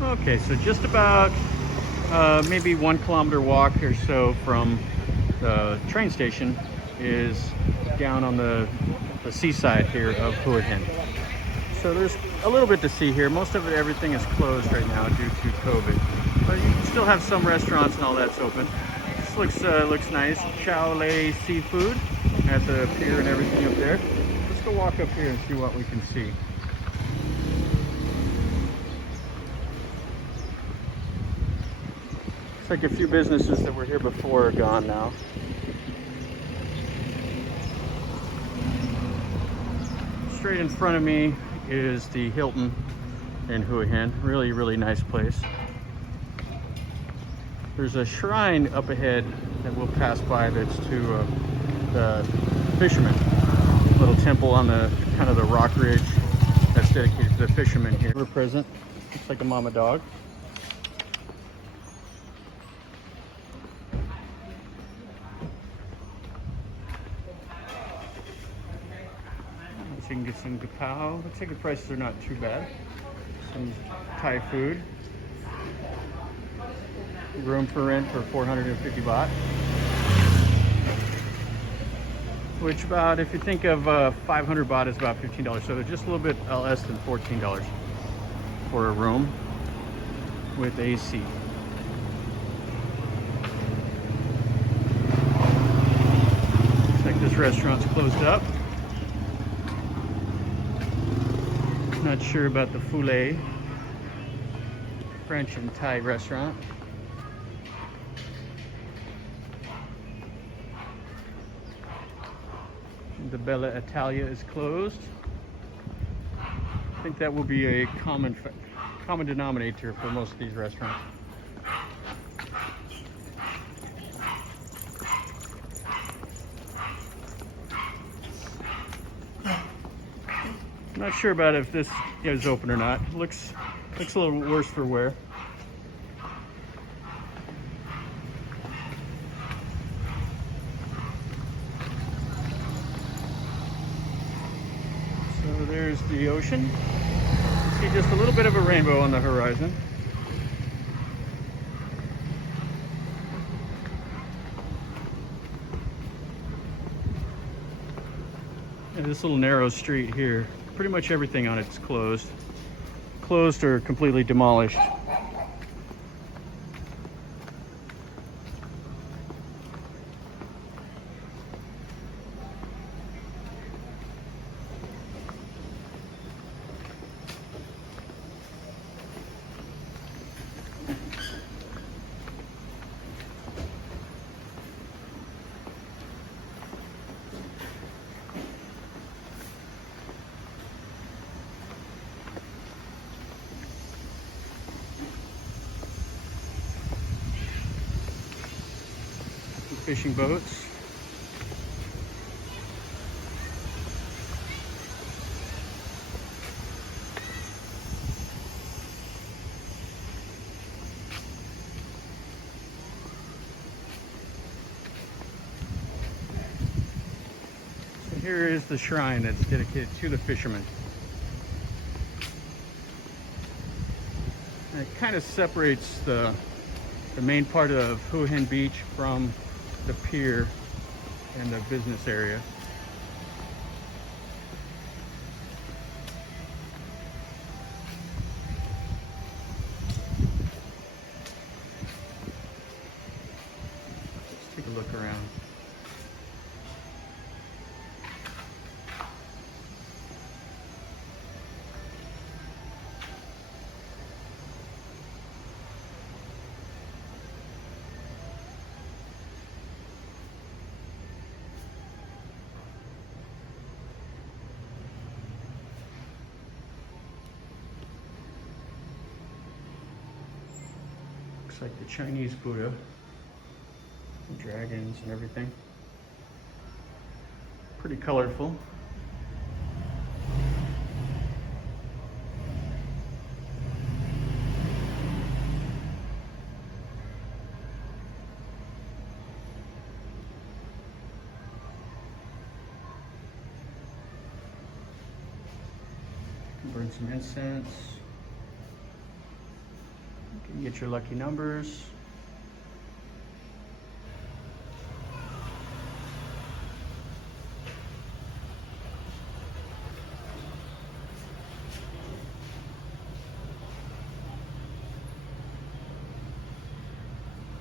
Okay, so just about maybe 1 kilometer walk or so from the train station is down on the seaside here of Hua Hin. So there's a little bit to see here. Most of it, everything is closed right now due to COVID. But you can still have some restaurants and all that's open. This looks nice. Chow Lei seafood at the pier and everything up there. Let's go walk up here and see what we can see. Looks like a few businesses that were here before are gone now. Straight in front of me is the Hilton in Hua Hin. Really, really nice place. There's a shrine up ahead that we'll pass by that's to the fisherman. Little temple on the kind of the rock ridge that's dedicated to the fishermen here. We're present. Looks like a mama dog. So you can get some gapao. Looks like the prices are not too bad. Some Thai food. Room for rent for 450 baht. Which about, if you think of 500 baht, is about $15. So just a little bit less than $14 for a room with AC. Looks like this restaurant's closed up. Not sure about the Foulet French and Thai restaurant. The Bella Italia is closed. I think that will be a common denominator for most of these restaurants. I'm not sure about if this is open or not. Looks a little worse for wear. So there's the ocean. See just a little bit of a rainbow on the horizon. And this little narrow street here, pretty much everything on it's closed. Closed or completely demolished. Fishing boats. So here is the shrine that's dedicated to the fishermen. And it kind of separates the main part of Hua Hin Beach from the pier and the business area. Let's take a look around. Looks like the Chinese Buddha, and dragons and everything. Pretty colorful. Burn some incense. You get your lucky numbers.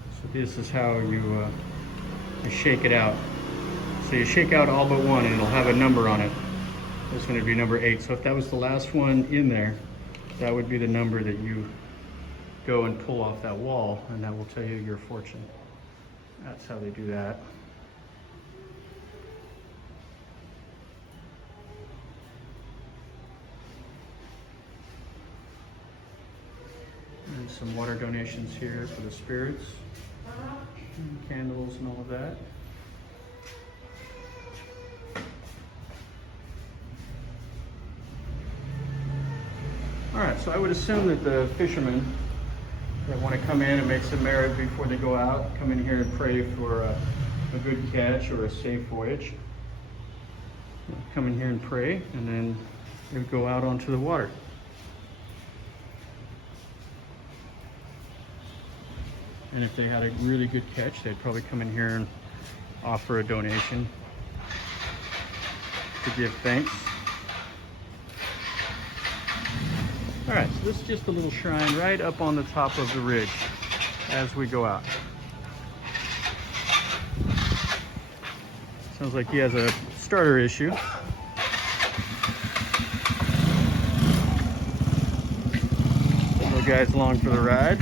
So this is how you shake it out. So you shake out all but one and it'll have a number on it. This one would be number 8. So if that was the last one in there, that would be the number that you go and pull off that wall, and that will tell you your fortune. That's how they do that. And some water donations here for the spirits, and candles and all of that. All right, so I would assume that the fishermen that want to come in and make some merit before they go out, come in here and pray for a good catch or a safe voyage. Come in here and pray, and then they would go out onto the water. And if they had a really good catch, they'd probably come in here and offer a donation to give thanks. All right, so this is just a little shrine right up on the top of the ridge as we go out. Sounds like he has a starter issue. Little guy's along for the ride.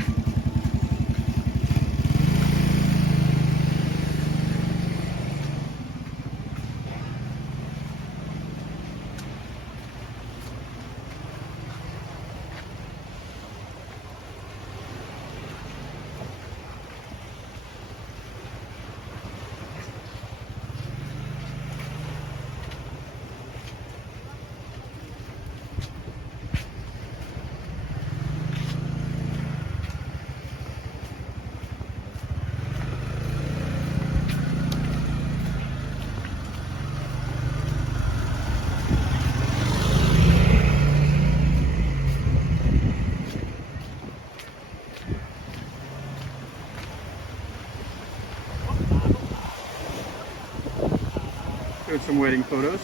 Doing some wedding photos.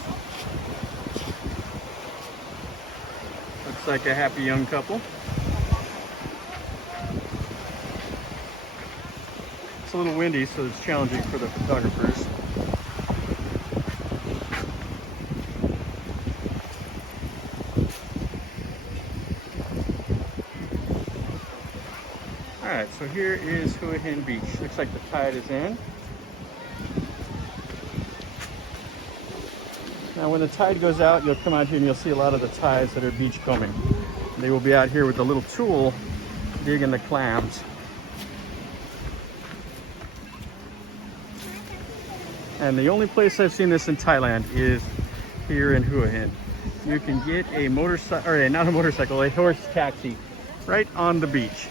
Looks like a happy young couple. It's a little windy, so it's challenging for the photographers. Alright, so here is Hua Hin Beach. Looks like the tide is in. Now when the tide goes out, you'll come out here and you'll see a lot of the Thais that are beachcombing. They will be out here with a little tool digging the clams. And the only place I've seen this in Thailand is here in Hua Hin. You can get a motorcycle, or not a motorcycle, a horse taxi right on the beach.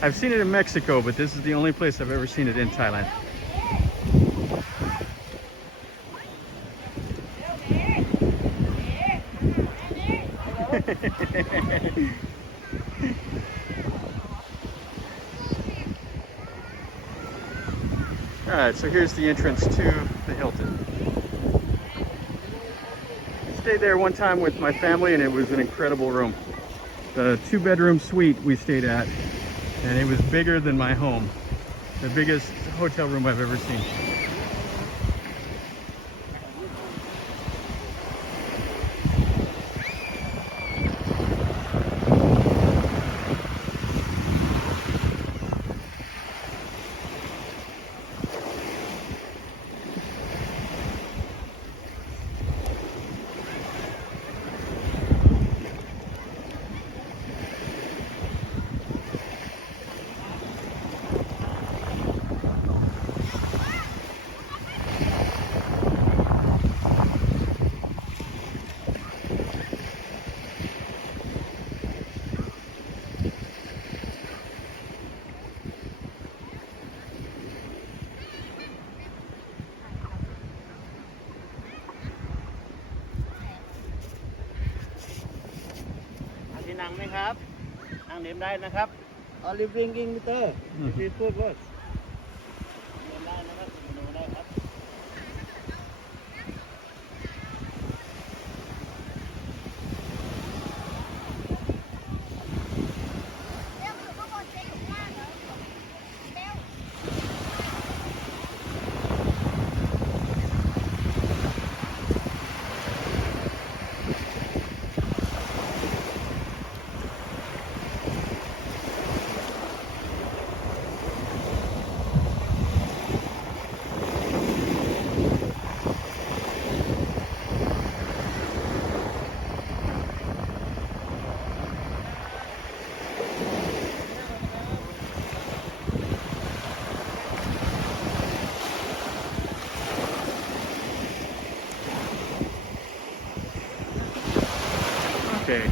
I've seen it in Mexico, but this is the only place I've ever seen it in Thailand. Alright, so here's the entrance to the Hilton. I stayed there one time with my family and it was an incredible room. The 2-bedroom suite we stayed at, and it was bigger than my home. The biggest hotel room I've ever seen. งไหมครับนั่งเดิมได้นะครับ Olive drinking water this food was เดินได้นะครับดูได้ครับ Okay,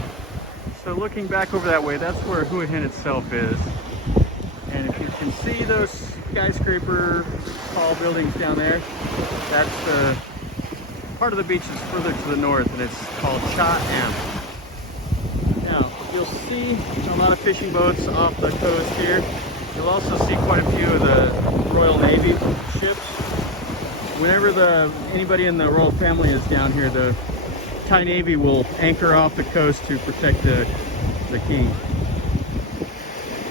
so looking back over that way, that's where Hua Hin itself is. And if you can see those skyscraper tall buildings down there, that's the part of the beach is further to the north, and it's called Hua Hin. Now, you'll see a lot of fishing boats off the coast here. You'll also see quite a few of the Royal Navy ships. Whenever anybody in the royal family is down here, the Thai Navy will anchor off the coast to protect the king.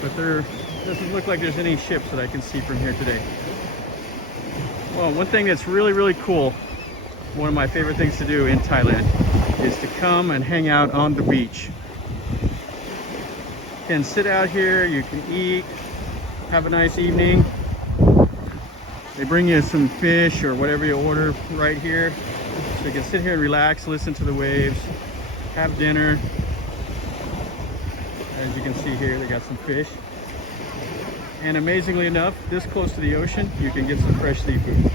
But there doesn't look like there's any ships that I can see from here today. Well, one thing that's really, really cool, one of my favorite things to do in Thailand, is to come and hang out on the beach. You can sit out here, you can eat, have a nice evening. They bring you some fish or whatever you order right here. So you can sit here and relax, listen to the waves, have dinner. As you can see here, they got some fish. And amazingly enough, this close to the ocean, you can get some fresh seafood.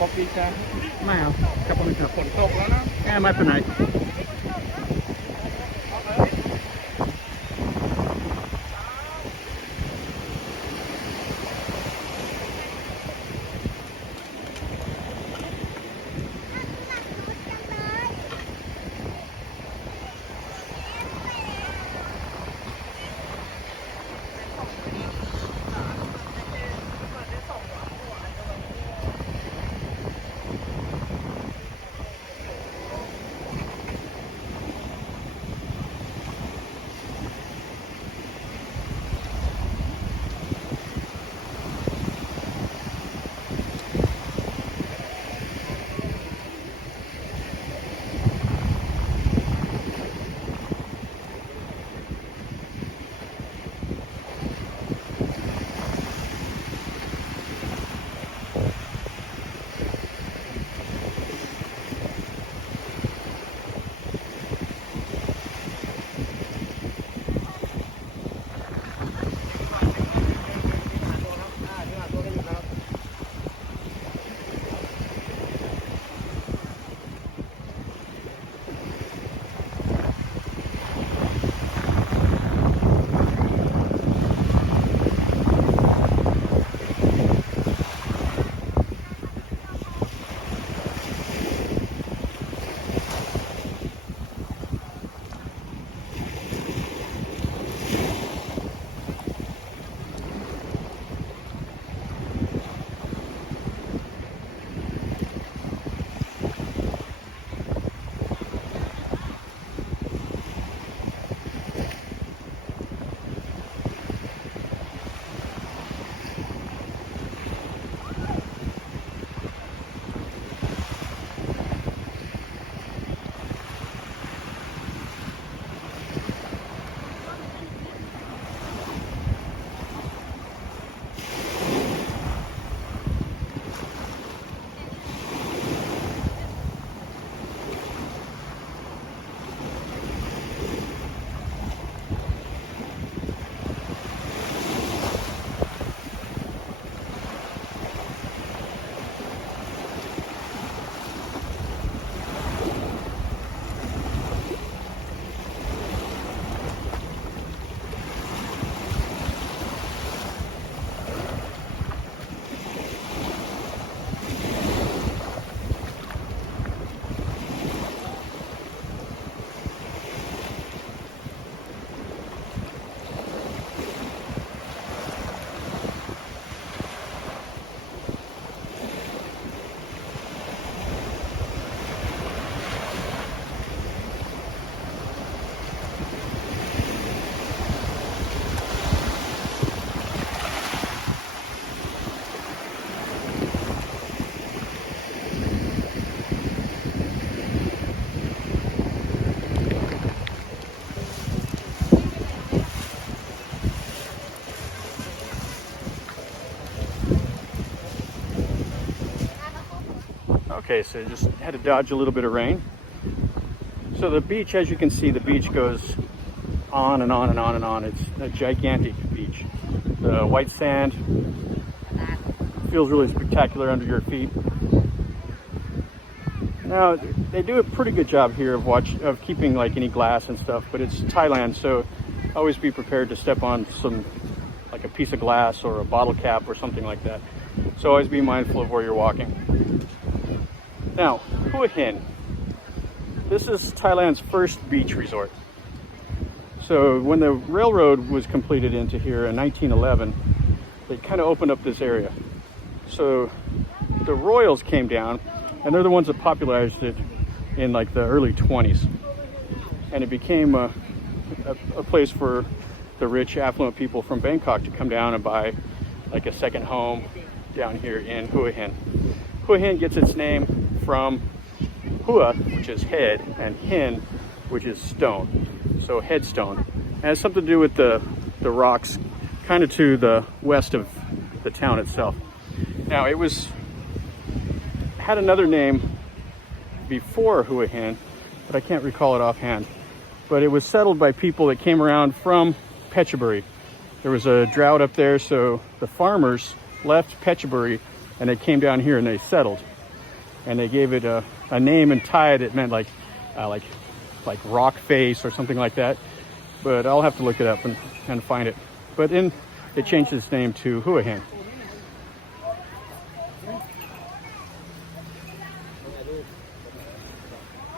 Bọc đi cha. ไม่เอากระเป๋าหนึ่งครับ ฝนตกแล้วนะ ไม่เป็นไร Okay, so just had to dodge a little bit of rain. So the beach, as you can see, the beach goes on and on and on and on. It's a gigantic beach. The white sand feels really spectacular under your feet. Now, they do a pretty good job here of keeping like any glass and stuff, but it's Thailand, so always be prepared to step on like a piece of glass or a bottle cap or something like that. So always be mindful of where you're walking. Now, Hua Hin. This is Thailand's first beach resort. So when the railroad was completed into here in 1911, they kind of opened up this area. So the royals came down, and they're the ones that popularized it in like the early 20s. And it became a place for the rich, affluent people from Bangkok to come down and buy like a second home down here in Hua Hin. Hua Hin gets its name from Hua, which is head, and Hin, which is stone. So headstone. And it has something to do with the rocks kind of to the west of the town itself. Now it had another name before Hua Hin, but I can't recall it offhand. But it was settled by people that came around from Phetchaburi. There was a drought up there, so the farmers left Phetchaburi and they came down here and they settled. And they gave it a name in Thai that meant like rock face or something like that. But I'll have to look it up and find it. But it changed its name to Hua Hin.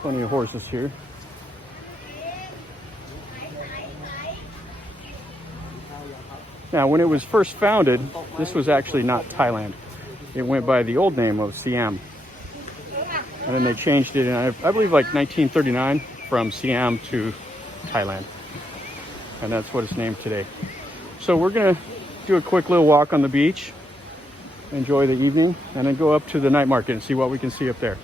Plenty of horses here. Now, when it was first founded, this was actually not Thailand. It went by the old name of Siam. And then they changed it in, I believe, like 1939 from Siam to Thailand. And that's what it's named today. So we're gonna do a quick little walk on the beach, enjoy the evening, and then go up to the night market and see what we can see up there.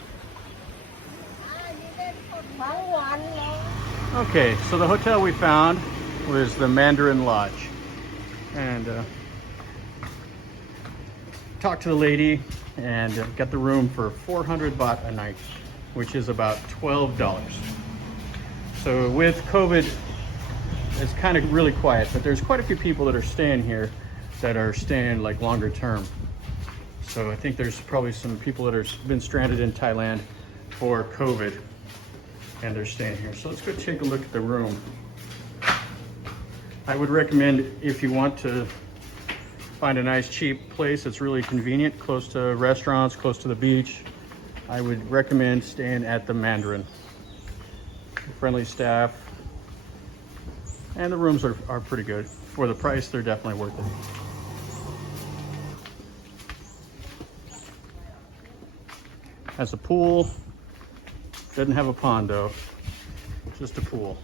Okay, so the hotel we found was the Mandarin Lodge. And talked to the lady and got the room for 400 baht a night, which is about $12. So with COVID, it's kind of really quiet, but there's quite a few people that are staying here that are staying like longer term. So I think there's probably some people that have been stranded in Thailand for COVID and they're staying here. So let's go take a look at the room. I would recommend, if you want to find a nice cheap place that's really convenient, close to restaurants, close to the beach, I would recommend staying at the Mandarin. Friendly staff, and the rooms are pretty good. For the price, they're definitely worth it. Has a pool, doesn't have a pond though, just a pool.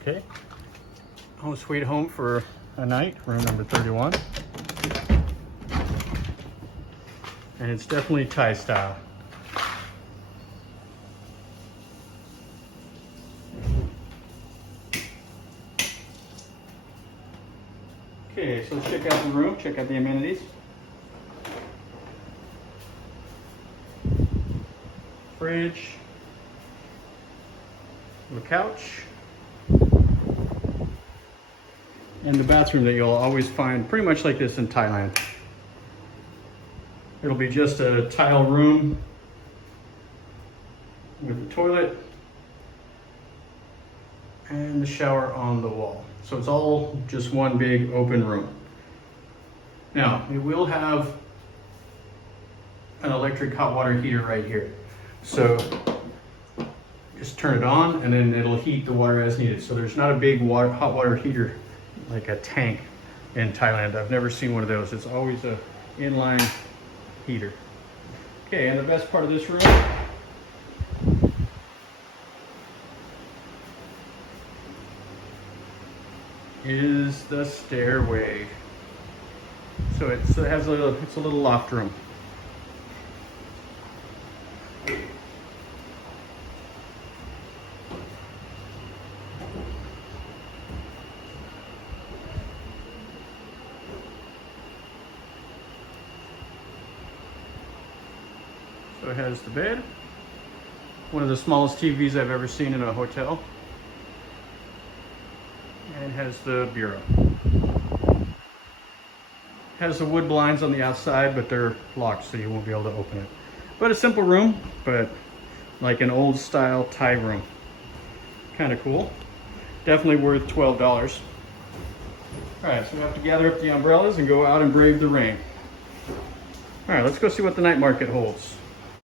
Okay, home sweet home for a night, room number 31. And it's definitely Thai style. Okay, so let's check out the room, check out the amenities. Fridge, little couch. And the bathroom that you'll always find pretty much like this in Thailand. It'll be just a tile room with a toilet and the shower on the wall. So it's all just one big open room. Now, it will have an electric hot water heater right here. So just turn it on and then it'll heat the water as needed. So there's not a big hot water heater like a tank in Thailand. I've never seen one of those. It's always a inline heater. Okay, and the best part of this room is the stairway. So it has it's a little loft room. So it has the bed, one of the smallest TVs I've ever seen in a hotel, and it has the bureau. Has the wood blinds on the outside, but they're locked, so you won't be able to open it. But a simple room, but like an old style Thai room. Kind of cool. Definitely worth $12. All right, so we have to gather up the umbrellas and go out and brave the rain. All right, let's go see what the night market holds.